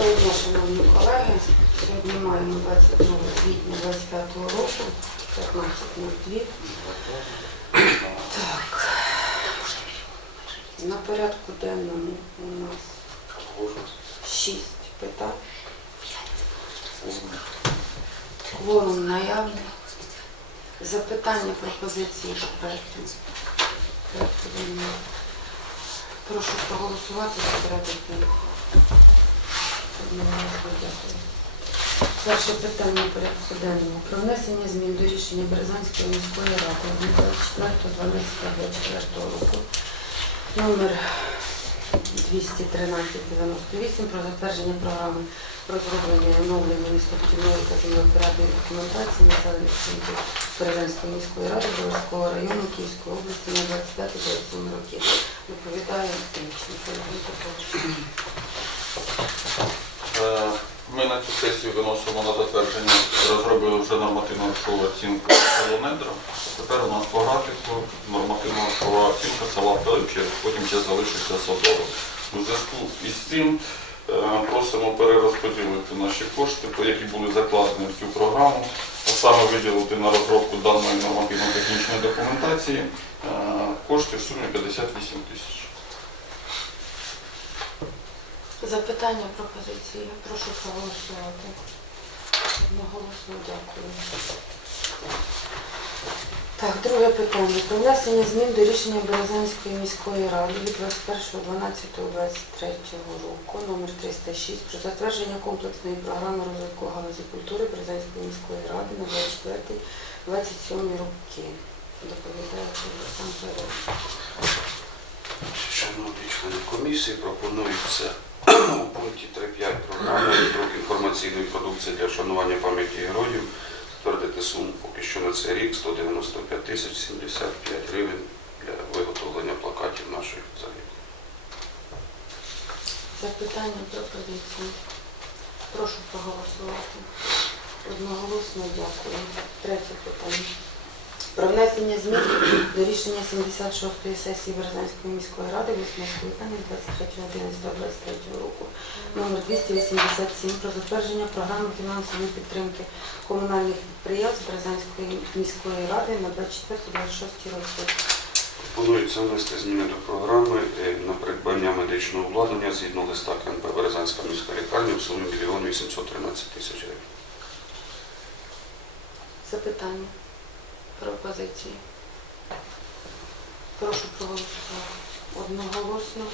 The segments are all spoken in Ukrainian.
Доброго шановні колеги. Сьогодні маємо 22 квітня 25 року, 15.02. Так. На порядку денному у нас 6 питань. Кворум наявний. Запитання, пропозиції до. Проекту. Прошу проголосувати за порядок. Перше питання порядку денного. Про внесення змін до рішення Березанської міської ради від 24.12.24 року номер 21398 про затвердження програми розроблення і оновлення містобудівної та землепорядної документації населених пунктів Березанської міської ради Білорського району Київської області на 25-27 роки. Доповідає Тимченко на цю сесію виносимо на затвердження, розробили вже нормативну грошову оцінку село Недра. Тепер у нас по графіку нормативна грошова оцінка села Пилипче, потім ще залишиться Содору. У зв'язку із цим е, просимо перерозподілити наші кошти, які були закладені в цю програму, а саме виділити на розробку даної нормативно-технічної документації е, кошти в сумі 58 тисяч. Запитання, пропозиції. Прошу проголосувати. Одноголосно дякую. Так, друге питання. Про внесення змін до рішення Березанської міської ради від 21.12.23 року номер 306 про затвердження комплексної програми розвитку галузі культури Березанської міської ради на 24-27 роки. Доповідає Федорович. Шановні члени комісії, пропонується у пункті 3.5 програми «Розробка інформаційної продукції для вшанування пам'яті героїв затвердити суму поки що на цей рік 195 тисяч 75 гривень для виготовлення плакатів наших загиблих. Запитання, пропозиції. Прошу проголосувати. Одноголосно дякую. Третє питання. Про внесення змін до рішення 76-ї сесії Березанської міської ради 8 скликання 23.11.23 року номер 287 про затвердження програми фінансової підтримки комунальних підприємств Березанської міської ради на 24-26 роки. Пропонується внести зміни до програми е, на придбання медичного обладнання згідно листа КНП Березанська міська лікарня в сумі 1 813 тисяч гривень. Запитання, пропозиції. Прошу проголосувати. Одноголосно.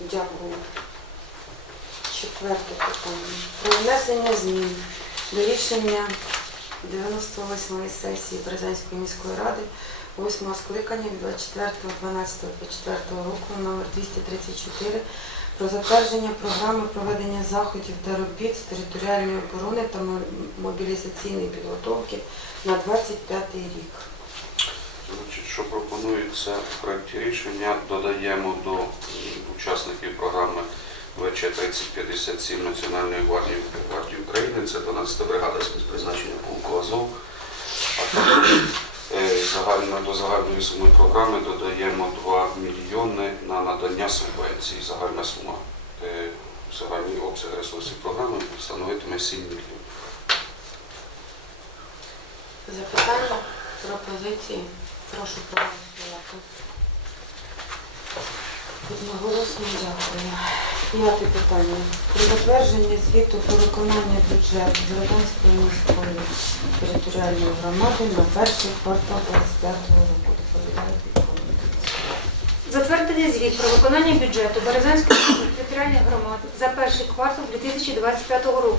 Дякую. Четверте питання. Про внесення змін до рішення 98-ї сесії Березанської міської ради 8 скликання від 24.12.24 року номер 234 про затвердження програми проведення заходів та робіт з територіальної оборони та мобілізаційної підготовки на 25 рік. Значить, що пропонується в проєкті рішення, додаємо до учасників програми ВЧ 3057 Національної гвардії, гвардії України, це 12-та бригада спецпризначення полку Азов, а також е, загальна, до загальної суми програми додаємо 2 мільйони на надання субвенцій. Загальна сума, е, загальний обсяг ресурсів програми становитиме 7 мільйонів. Запитання, пропозиції. Прошу проголосувати. Одноголосно дякую. П'яте питання. Про затвердження звіту про виконання бюджету Березанської міської територіальної громади на перший квартал 25 року. Доповідає. Затвердити звіт про виконання бюджету Березанської територіальної громади за перший квартал 2025 року.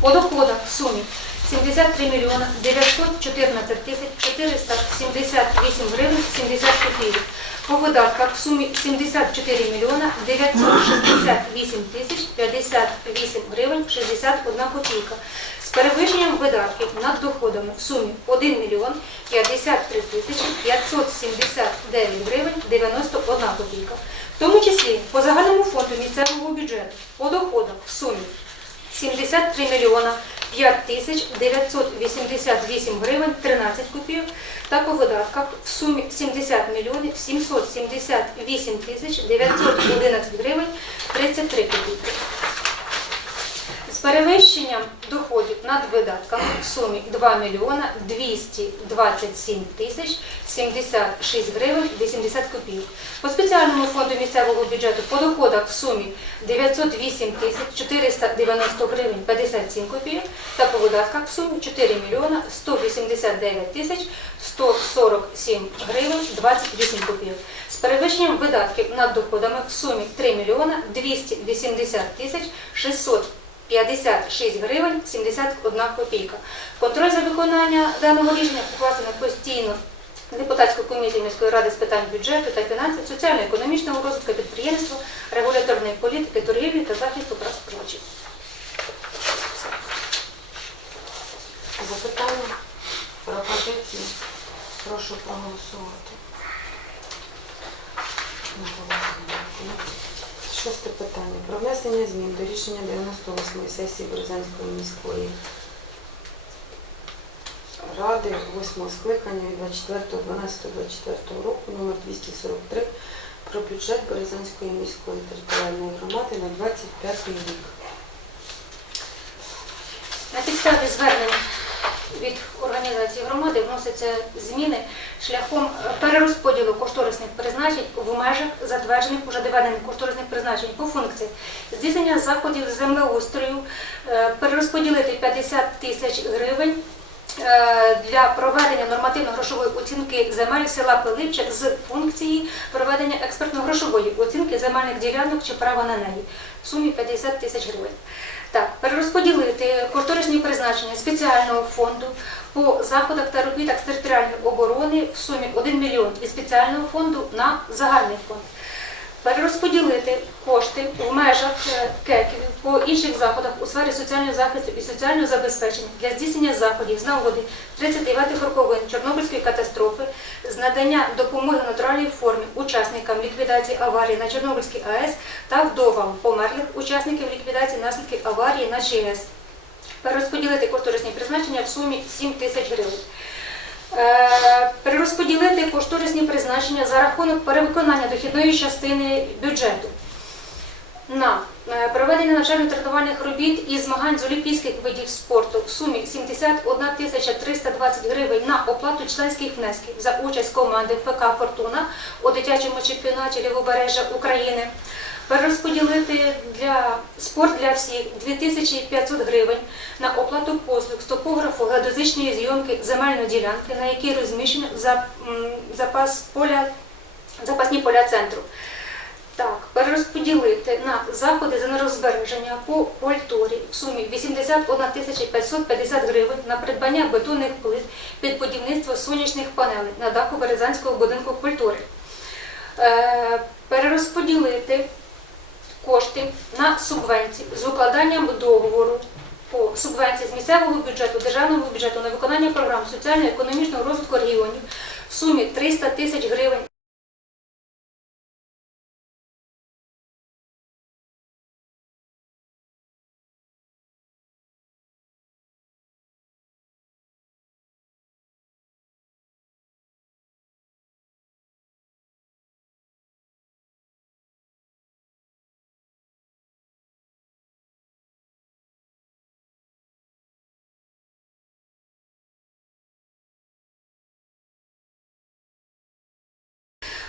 По доходах в сумі 73 мільйона 914 тисяч 478 гривень 70 копійок. По видатках в сумі 74 мільйона 968 тисяч 58 гривень 61 копійка. З перевищенням видатків над доходами в сумі 1 мільйон 53 тисячі 579 гривень 91 копійка. В тому числі по загальному фонду місцевого бюджету по доходах в сумі 73 мільйона 5 тисяч 988 гривень 13 копійок та по видатках в сумі 70 мільйонів 778 тисяч 911 гривень 33 копійки. Перевищенням доходів над видатками в сумі 2 мільйона 227 тисяч 76 гривень 80 копійок. По спеціальному фонду місцевого бюджету по доходах в сумі 908 тисяч 490 гривень 57 копійок та по видатках в сумі 4 мільйона 189 тисяч 147 гривень 28 копійок. З перевищенням видатків над доходами в сумі 3 мільйона 280 тисяч 656 гривень 71 копійка. Контроль за виконання даного рішення покладено постійно депутатську комісію міської ради з питань бюджету та фінансів, соціально-економічного розвитку підприємства, регуляторної політики, торгівлі та захисту прав споживачів. Запитання, пропозиції. Прошу проголосувати. Шосте питання. Про внесення змін до рішення 98-ї сесії Березанської міської ради 8 скликання від 24.12.24 року номер 243 про бюджет Березанської міської територіальної громади на 25 рік. На підставі звернень від організації громади вносяться зміни шляхом перерозподілу кошторисних призначень в межах затверджених уже доведених кошторисних призначень по функціях здійснення заходів землеустрою, е, перерозподілити 50 тисяч гривень е, для проведення нормативно-грошової оцінки земель села Пилипче з функції проведення експертно-грошової оцінки земельних ділянок чи права на неї в сумі 50 тисяч гривень. Так, перерозподілити кошторисні призначення спеціального фонду по заходах та робітах територіальної оборони в сумі 1 мільйон від спеціального фонду на загальний фонд. Перерозподілити кошти в межах е, КЕКів по інших заходах у сфері соціального захисту і соціального забезпечення для здійснення заходів з нагоди 39-х роковин Чорнобильської катастрофи з надання допомоги в натуральній формі учасникам ліквідації аварії на Чорнобильській АЕС та вдовам померлих учасників ліквідації наслідків аварії на ЧАЕС. Перерозподілити кошторисні призначення в сумі 7 тисяч гривень. Е, Перерозподілити кошторисні призначення за рахунок перевиконання дохідної частини бюджету на е, проведення навчально-тренувальних робіт і змагань з олімпійських видів спорту в сумі 71 тисяча 320 гривень на оплату членських внесків за участь команди ФК Фортуна у дитячому чемпіонаті Лівобережжя України. Перерозподілити для спорт для всіх 2500 гривень на оплату послуг з топографу геодезичної зйомки земельної ділянки, на якій розміщено за- запас поля, запасні поля центру. Так, перерозподілити на заходи з енергозбереження по культурі в сумі 81 тисяча 550 гривень на придбання бетонних плит під будівництво сонячних панелей на даху Березанського будинку культури. Е, перерозподілити кошти на субвенції з укладанням договору по субвенції з місцевого бюджету, державного бюджету на виконання програм соціально-економічного розвитку регіонів в сумі 300 тисяч гривень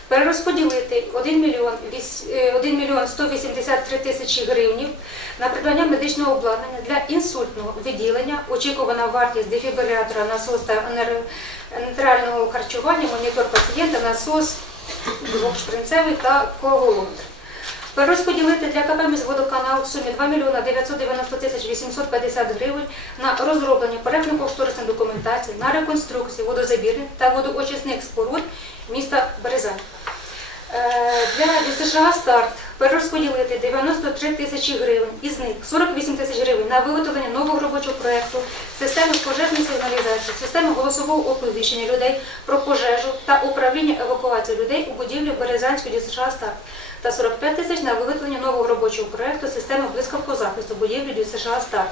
перерозподілити 1 мільйон, е, 1 мільйон 183 тисячі гривень на придбання медичного обладнання для інсультного відділення, очікувана вартість дефібрилятора, насос та нейтрального харчування, монітор пацієнта, насос двохшпринцевий та коагулометр. Перерозподілити для КП «Міськводоканал» в сумі 2 мільйона 990 тисяч 850 гривень на розроблення проектно-кошторисної документації, на реконструкцію водозабірних та водоочисних споруд міста Березань. Е, Для ДСШ «Старт» перерозподілити 93 тисячі гривень, із них 48 тисяч гривень на виготовлення нового робочого проєкту, системи пожежної сигналізації, системи голосового оповіщення людей про пожежу та управління евакуацією людей у будівлі Березанської ДСШ «Старт» та 45 тисяч на виготовлення нового робочого проєкту системи блискавкового захисту будівлі ДСШ «Старт».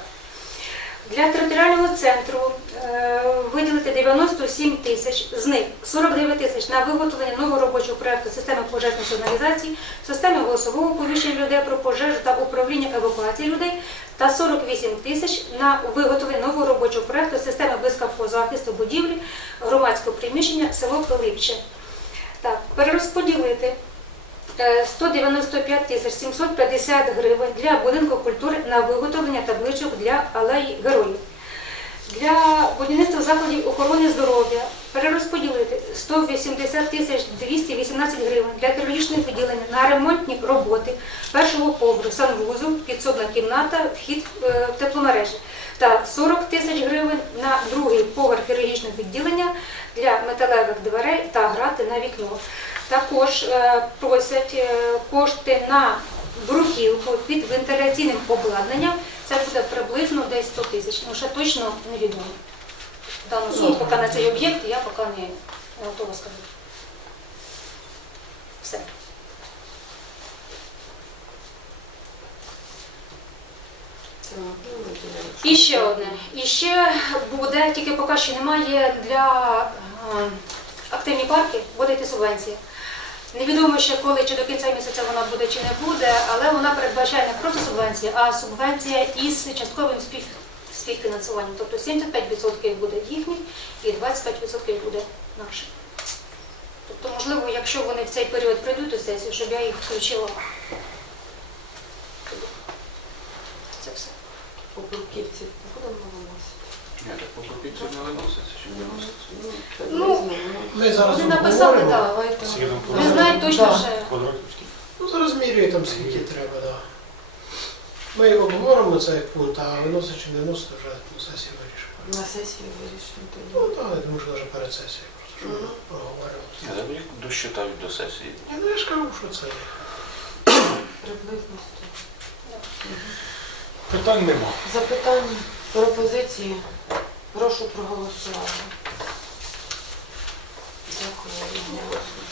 Для територіального центру е, виділити 97 тисяч, з них 49 тисяч на виготовлення нового робочого проекту системи пожежної сигналізації, системи голосового оповіщення людей про пожежу та управління евакуації людей та 48 тисяч на виготовлення нового робочого проекту системи блискавого захисту будівлі громадського приміщення село Пилипче. Так, перерозподілити 195 тисяч 750 гривень для будинку культури на виготовлення табличок для алеї героїв. Для будівництва закладів охорони здоров'я перерозподілити 180 тисяч 218 гривень для хірургічного відділення на ремонтні роботи першого поверху, санвузу, підсобна кімната, вхід е, в тепломережі та 40 тисяч гривень на другий поверх хірургічного відділення для металевих дверей та грати на вікно. Також е, просять е, кошти на бруківку під вентиляційним обладнанням. Це буде приблизно десь 100 тисяч. Ну ще точно невідомо. Дану суму поки на цей об'єкт я поки не готова сказати. Все. І ще одне. І ще буде, тільки поки що немає для е, активні парки, буде йти субвенція. Невідомо ще коли, чи до кінця місяця вона буде, чи не буде, але вона передбачає не просто субвенція, а субвенція із частковим спів, співфінансуванням. Тобто 75% буде їхніх і 25% буде наших. Тобто, можливо, якщо вони в цей період прийдуть до сесії, щоб я їх включила. Це все. По Бруківці будемо виносити? Ні, так по пропіцію не виноситься, чи виноситься? Ну, Ну, ну, Ми зараз Вони написали, обговоримо. так. давайте. Не знаю точно Да. ще. Ну, зараз міряє там скільки треба, так. Да. Ми обговоримо цей пункт, а виносить чи не виносить, вже на сесії вирішимо. На сесії вирішимо тоді. Ну так, я думаю, що навіть перед сесією просто, щоб Мгм. проговорювати. Ні, так їх досчитають до сесії. Ні, Ну я ж кажу, що це. Приблизно 100. Питань нема. Запитання, пропозиції. Прошу проголосувати. Дякую. одноголосно.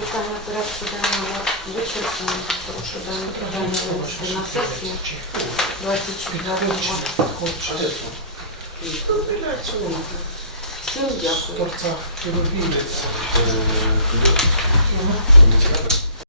Питання порядку денного вичерпано. Прошу дане питання на сесію 24 Ну, для цього Всім дякую. Е,